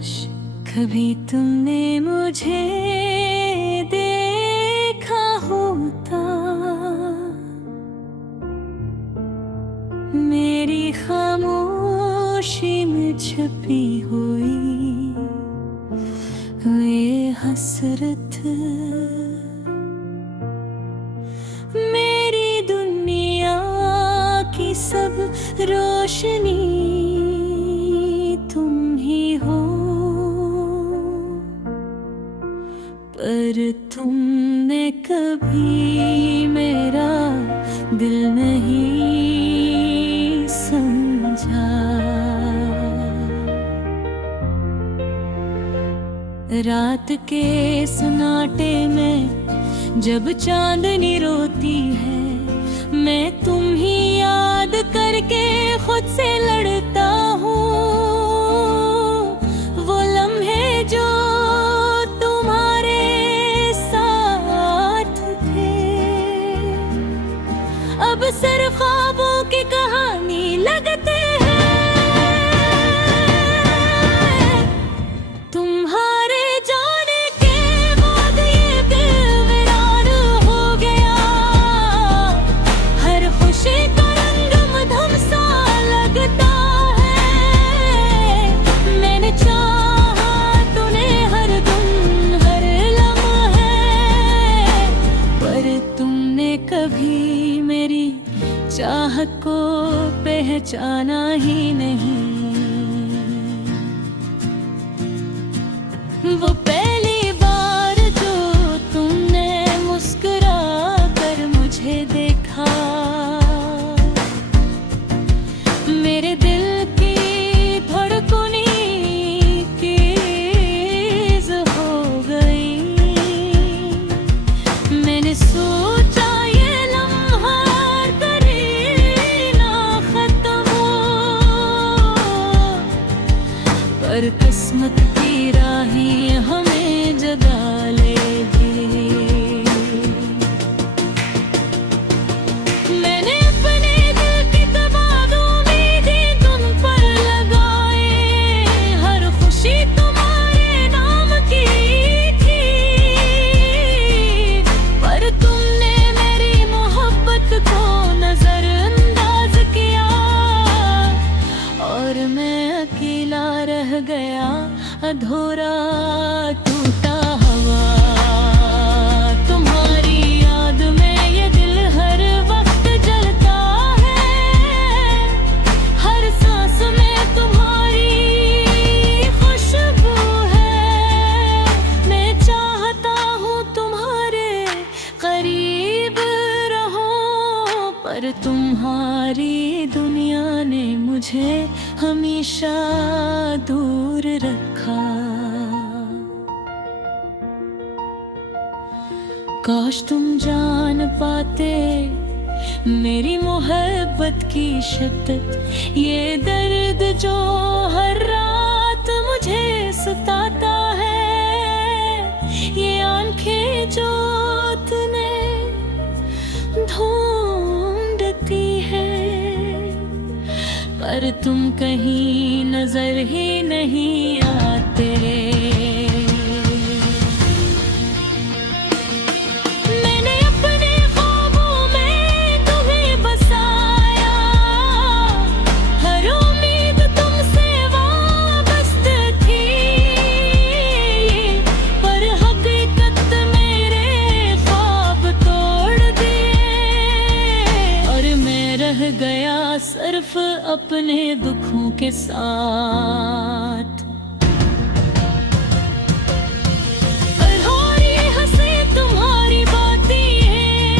काश कभी तुमने मुझे देखा होता, मेरी खामोशी में छुपी हुई ये हसरत, मेरी दुनिया की सब रोशनी तुम ही हो। पर तुमने कभी मेरा दिल नहीं समझा। रात के सन्नाटे में जब चांदनी रोती है, मैं तुम ही याद करके खुद से लड़ता हूँ। वो लम्हे जो तुम्हारे साथ थे, अब सिर्फ ख्वाबों की कहानी लगते हैं। तुम्हारे जाने के बाद ये दिल वीरान हो गया, हर खुशी का रंग मधुम सा लगता है। मैंने चाहा तूने हर दिन हर लम्हे, पर तुमने कभी मेरी चाहत को पहचाना ही नहीं। वो पहली बार जो तुमने मुस्कुरा कर मुझे देखा, मेरे दिल की धड़कनी तेज हो गई। मैंने सोचा ये लम्हा कभी ना खत्म हो, पर किस्मत की राहें हमें जगा लेगी। मैंने अपने दिल की तबाह उम्मीदें तुम पर लगाए, हर खुशी तुम्हारे नाम की थी, पर तुमने मेरी मोहब्बत को नजरअंदाज किया, और मैं अकेला रह गया अधूरा टूटा हुआ। तुम्हारी याद में ये दिल हर वक्त जलता है, हर सांस में तुम्हारी खुशबू है। मैं चाहता हूँ तुम्हारे करीब रहूं, पर तुम्हारी दुनिया ने मुझे हमेशा दूर रखा। काश तुम जान पाते मेरी मोहब्बत की शिद्दत, ये दर्द जो हर रात मुझे सताता है, ये आंखें जो तूने ढूंढती है, पर तुम कहीं नजर ही नहीं आते। मैंने अपने ख्वाबों में तुम्हें बसाया, हर उम्मीद तुमसे वाबस्ता थी, पर हकीकत मेरे ख्वाब तोड़ दिए, और मैं रह गया सिर्फ अपने दुखों के साथ। और ये हंसी तुम्हारी बातें हैं,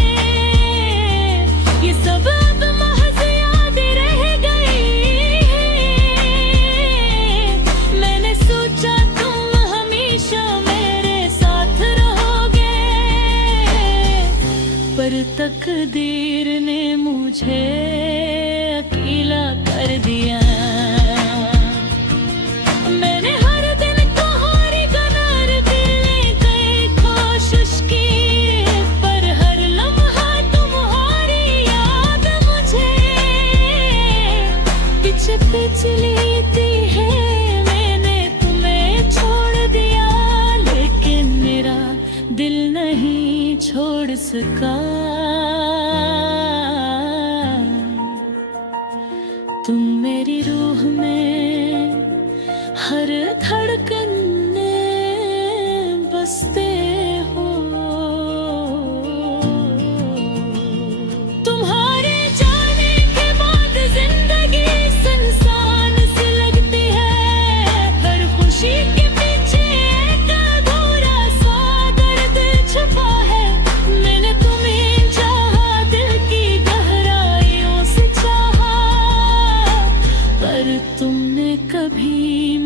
ये सब अब महज यादें रह गई हैं। मैंने सोचा तुम हमेशा मेरे साथ रहोगे, पर तकदीर ने मुझे अकेला कर दिया। मैंने हर दिन तुम्हारी कदर दिले गई कोशिश की, पर हर लम्हा तुम्हारी याद मुझे पीछे पीछे लेती है। मैंने तुम्हें छोड़ सका। तुम मेरी रूह में हर धड़कन में बसते हो। तुम्हारे जाने के बाद जिंदगी सुनसान सी लगती है। हर खुशी के पीछे एक अधूरा सा दर्द छुपा है। मैंने तुम्हें चाहा, दिल की गहराइयों से चाहा, पर तुमने कभी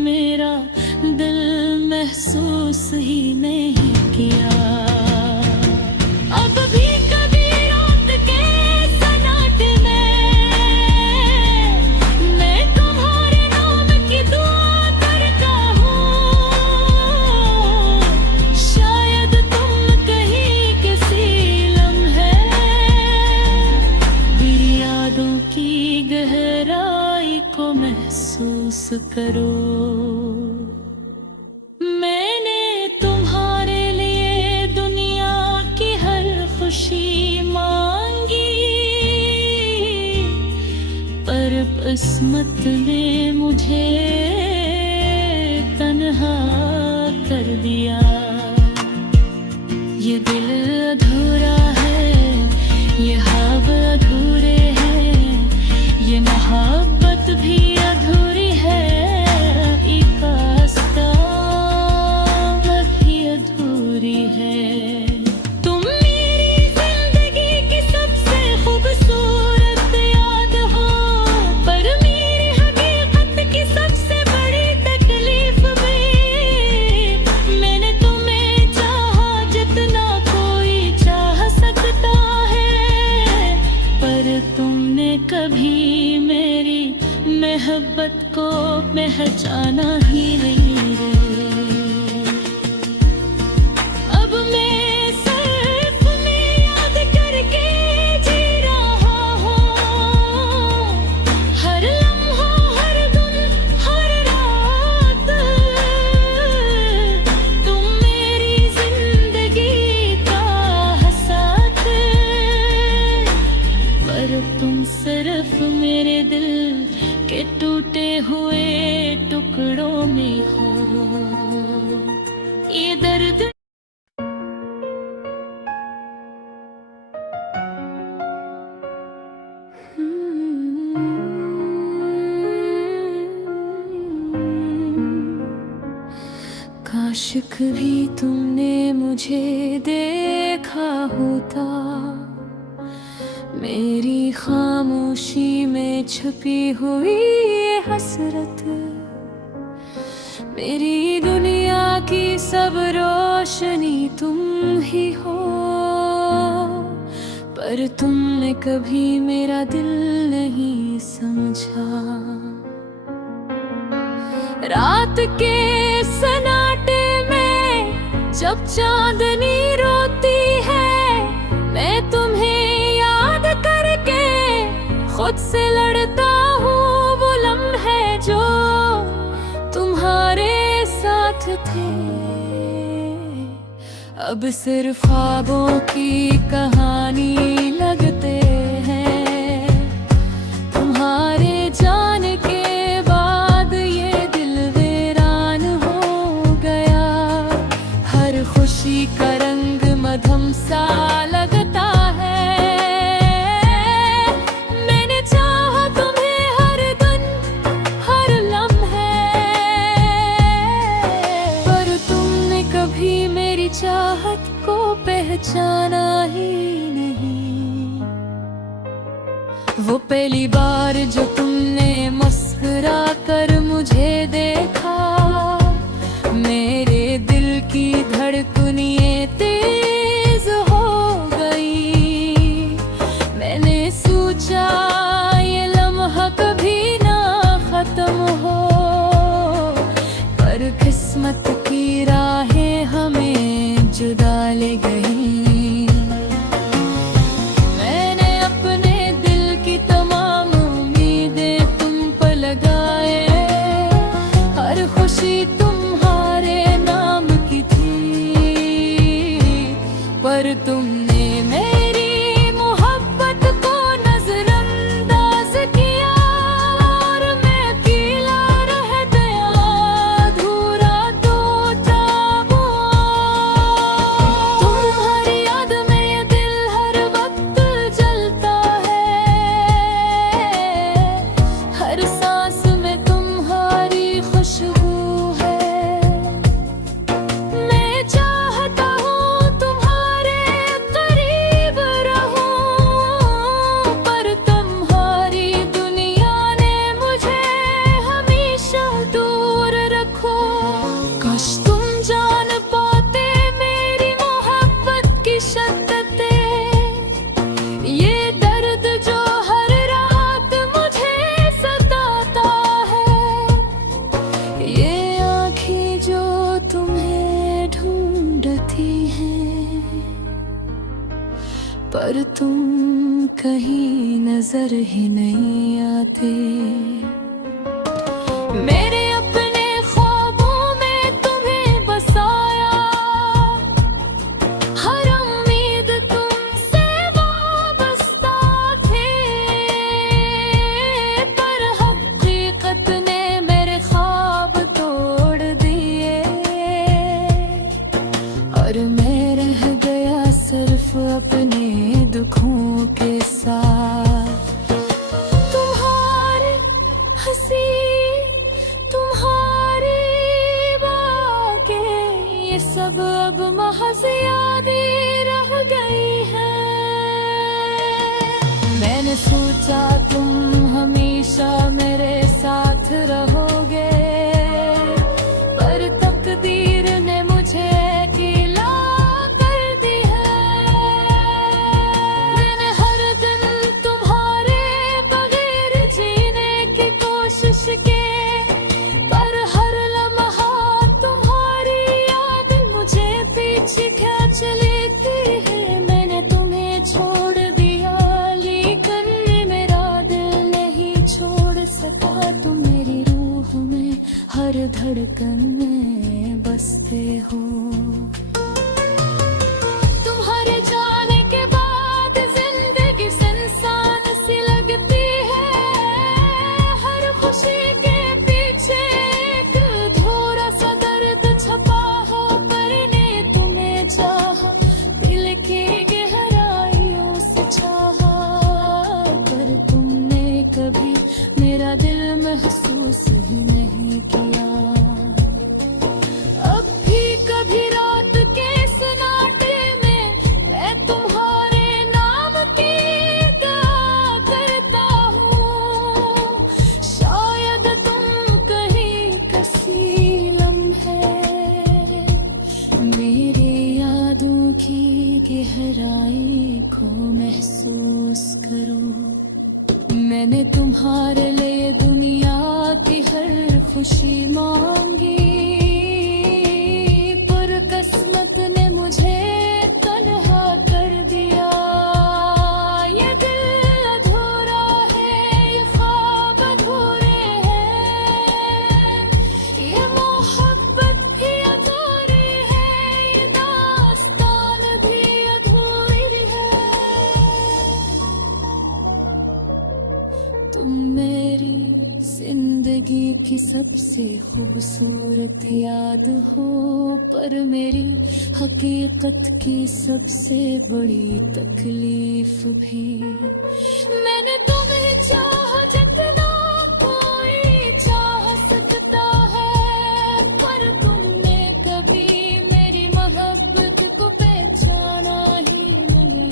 मेरा दिल महसूस ही नहीं किया। अब भी कभी रात के सन्नाटे में मैं तुम्हारे नाम की दुआ करता हूँ। शायद तुम कहीं किसी लम्हे मेरी यादों की गहराई को महसूस करो। मैंने तुम्हारे लिए दुनिया की हर खुशी मांगी, पर किस्मत ने मुझे तन्हा कर दिया। ये दिल अधूरा है, ये ख्वाब अधूरे हैं, ये मोहब्बत भी अधूरी है, एक आस्था भी अधूरी है। तुम मेरी जिंदगी की सबसे खूबसूरत याद हो, पर मेरी हकीकत की सबसे बड़ी तकलीफ भी। मैंने तुम्हें चाहा जितना कोई चाह सकता है, पर तुमने कभी मेरी मोहब्बत को पहचाना ही नहीं रे। अब मैं सिर्फ मैं याद करके जी रहा हूँ, हर लम्हा, हर दिन, हर रात। तुम मेरी जिंदगी का साथ, पर तुम सिर्फ मेरे दिल के टूटे हुए टुकड़ों में हो। ये दर्द काश कभी तुमने मुझे देखा होता, मेरी खामोशी में छुपी हुई ये हसरत। मेरी दुनिया की सब रोशनी तुम ही हो, पर तुमने कभी मेरा दिल नहीं समझा। रात के सन्नाटे में जब चांदनी रोती है, मैं तुम्हें याद करके खुद से लड़ता हूँ। वो लम्हे जो तुम्हारे साथ थे, अब सिर्फ ख्वाबों की कहानी लगते हैं। तुम्हारे जाने के बाद ये दिल वीरान हो गया। हर खुशी का रंग मधुम सा लगता है। मैंने चाहा तुम्हें हर दिन, हर लम्हे, पर तुमने कभी मेरी चाहत को पहचाना ही नहीं। वो पहली बार जो तुमने मुस्कुरा कर मुझे देखा, मेरे दिल की धड़कनें तेज हो गई। मैंने सोचा ये लम्हा कभी ना खत्म हो, पर किस्मत की राहें हमें जुदा ले गई। मैंने अपने दिल की तमाम उम्मीदें तुम पर लगाए, हर खुशी तुम्हारे नाम की थी, पर तुमने पर तुम कहीं नजर ही नहीं आते। मेरे अपने ख्वाबों में तुम्हें बसाया, हर उम्मीद तुमसे वाबस्ता थे, पर हकीकत ने मेरे ख्वाब तोड़ दिए और मैं रह गया सिर्फ अपने दुखों के साथ। तुम्हारी हंसी, तुम्हारी बातें, ये सब अब महज यादें रह गई हैं। मैंने सोचा तुम हमेशा मेरे साथ रहोगे, पर तकदीर ने मुझे अकेला कर दी है। मैंने हर दिन तुम्हारे बगैर जीने की कोशिश की, पर हर लम्हा तुम्हारी याद मुझे पीछे खींच लेती है। मैंने तुम्हें छोड़ दिया लेकिन मेरा दिल नहीं छोड़ सका। तुम मेरी रूह में हर धड़कन में बसते हो। तुम्हारे जाने के बाद जिंदगी सुनसान सी लगती है। हर खुशी के पीछे एक अधूरा सा दर्द छपा हो, पर ने तुम्हें चाहा, दिल की गहराइयों से चाहा, पर तुमने कभी मेरा दिल महसूस ही नहीं किया। अब भी कभी रात के सन्नाटे में मैं तुम्हारे नाम की दुआ करता हूँ। शायद तुम कहीं किसी लम्हे मेरी यादों की गहराई को महसूस करो। मैंने तुम्हारे लिए दुनिया की हर खुशी मांगी, पर किस्मत ने मुझे तन्हा कर दिया। ये दिल अधूरा है, ये ख्वाब अधूरे हैं, ये मोहब्बत भी अधूरी है, ये दास्तान भी अधूरी है। तुम मेरी जिंदगी की सबसे खूबसूरत याद हो, पर मेरी हकीकत की सबसे बड़ी तकलीफ भी। मैंने तुम्हें चाहा जितना कोई चाह सकता है, पर तुमने कभी मेरी मोहब्बत को पहचाना ही नहीं।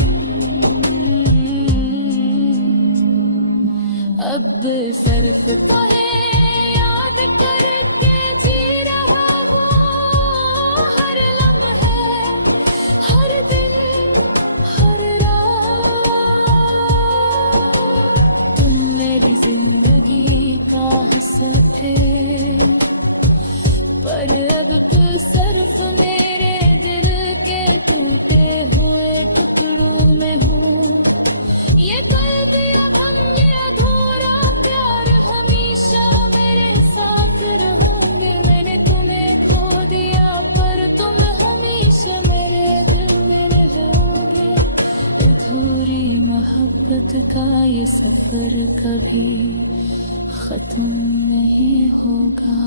अब सिर्फ तो है याद करके जी रहा हूँ, हर लम्हे, हर दिन, हर रात। तुम मेरी जिंदगी का हिस्सा थे, पर अब तो सिर्फ मेरे दिल के टूटे हुए टुकड़ों में हूँ। ये कर दिया हम, ये अधूरा प्यार हमेशा मेरे साथ रहोगे। मैंने तुम्हें खो दिया, पर तुम हमेशा मेरे दिल में रहोगे। अधूरी मोहब्बत का ये सफर कभी खत्म नहीं होगा।